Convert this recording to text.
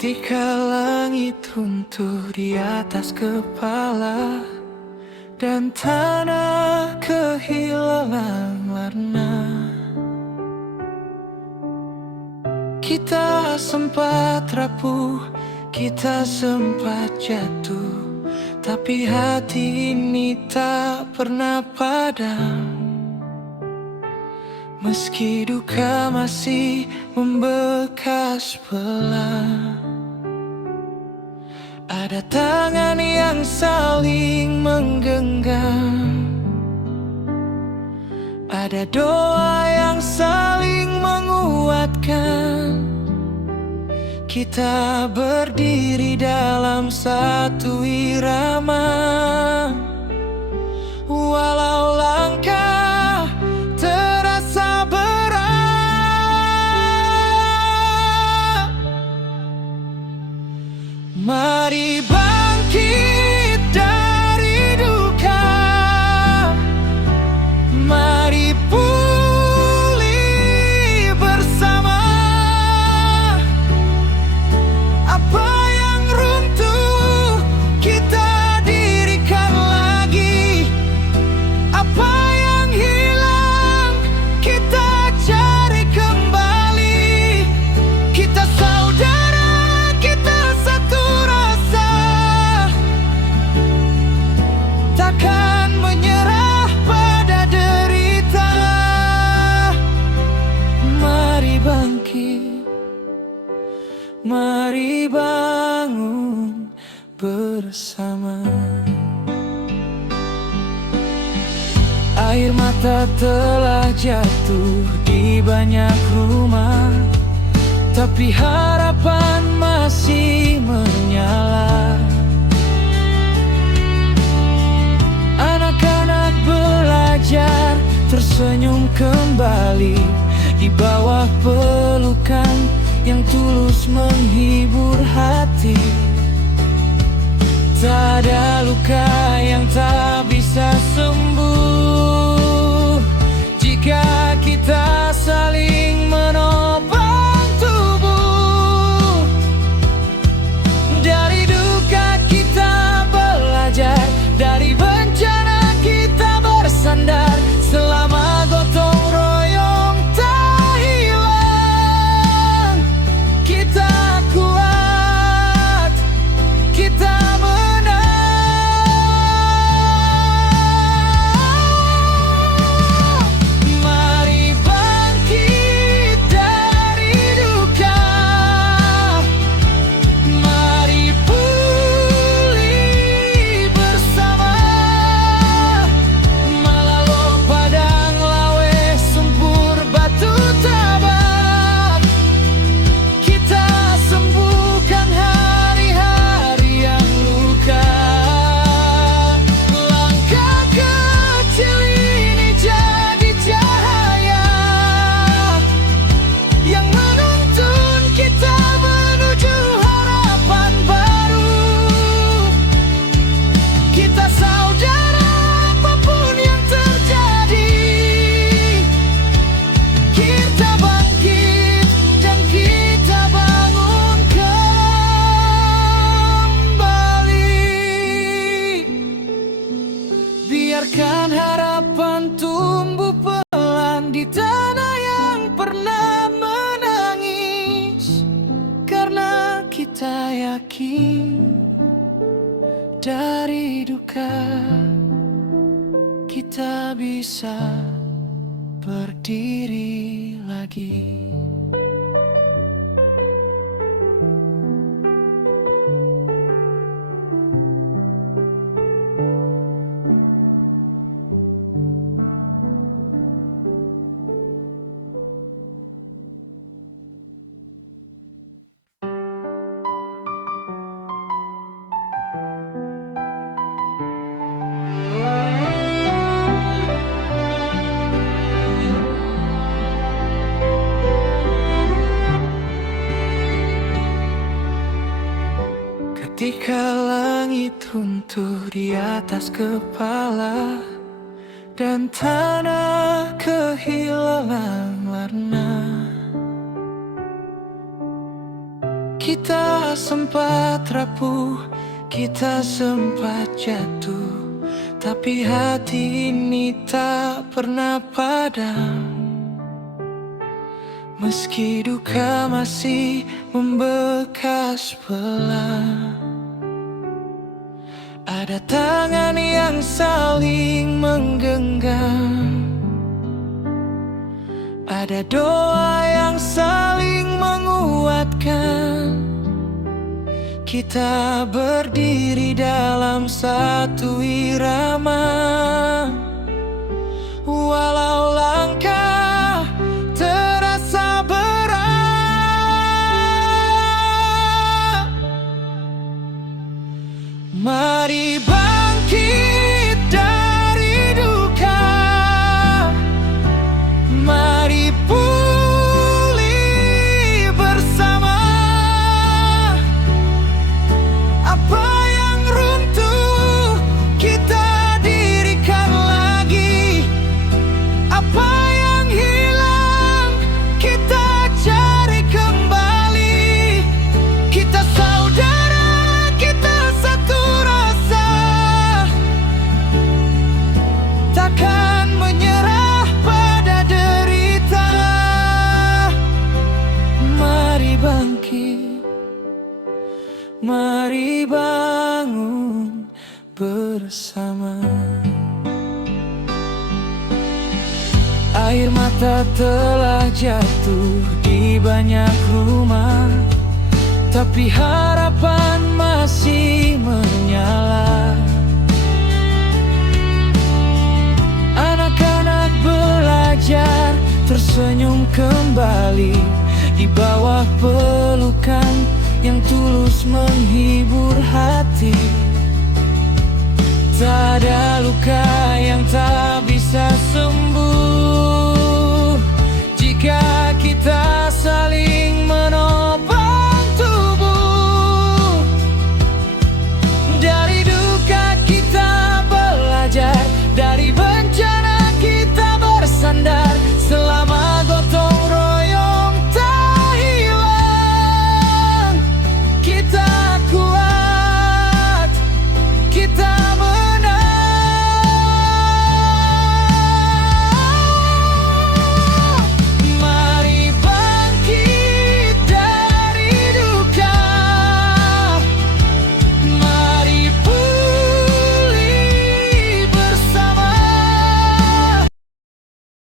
Ketika langit runtuh di atas kepala dan tanah kehilangan warna, kita sempat rapuh, kita sempat jatuh, tapi hati ini tak pernah padam. Meski duka masih membekas pelan, ada tangan yang saling menggenggam, ada doa yang saling menguatkan. Kita berdiri dalam satu irama, walau langkah terasa berat. Mari bangkit dari duka, mari pulih bersama. Apa yang runtuh kita dirikan lagi, apa yang hilang kita cari kembali. Kita saudara, kita satu rasa, takkan menyerah pada derita. Mari bangkit, mari bangun bersama. Air mata telah jatuh di banyak rumah, tapi harapan masih menyala. Anak-anak belajar tersenyum kembali di bawah pelukan yang tulus menghibur hati. Tak ada luka yang tak bisa sembuh jika kita saling menopang tubuh. Dari duka kita belajar, dari bencana kita bersandar. Selama gotong royong tak hilang, kita kuat, kita menang. Mari bangkit dari duka, mari pulih bersama. Malalo padang lawe sempur batu tabak, kita sembuhkan hari-hari yang luka. Langkah kecil ini jadi cahaya yang menuntun kita menuju harapan baru. Kita saudara, apapun yang terjadi, kita bangkit dan kita bangun kembali. Biarkan harapan tumbuh pelan di tanah yang pernah menangis, karena kita yakin dari duka kita bisa berdiri lagi. Ketika langit runtuh di atas kepala dan tanah kehilangan warna, Kita sempat rapuh, kita sempat jatuh, tapi hati ini tak pernah padam. Meski duka masih membekas pelan, ada tangan yang saling menggenggam, ada doa yang saling menguatkan. Kita berdiri dalam satu irama, walau langkah terasa berat. Mari bangkit dari duka, mari pulih bersama. Apa yang runtuh kita dirikan lagi, apa yang hilang kita cari kembali. Kita saudara, kita satu rasa, takkan menyerah pada derita. Mari bangkit, mari bangun bersama. Air mata telah jatuh di banyak rumah, tapi harapan masih menyala. Anak-anak belajar tersenyum kembali,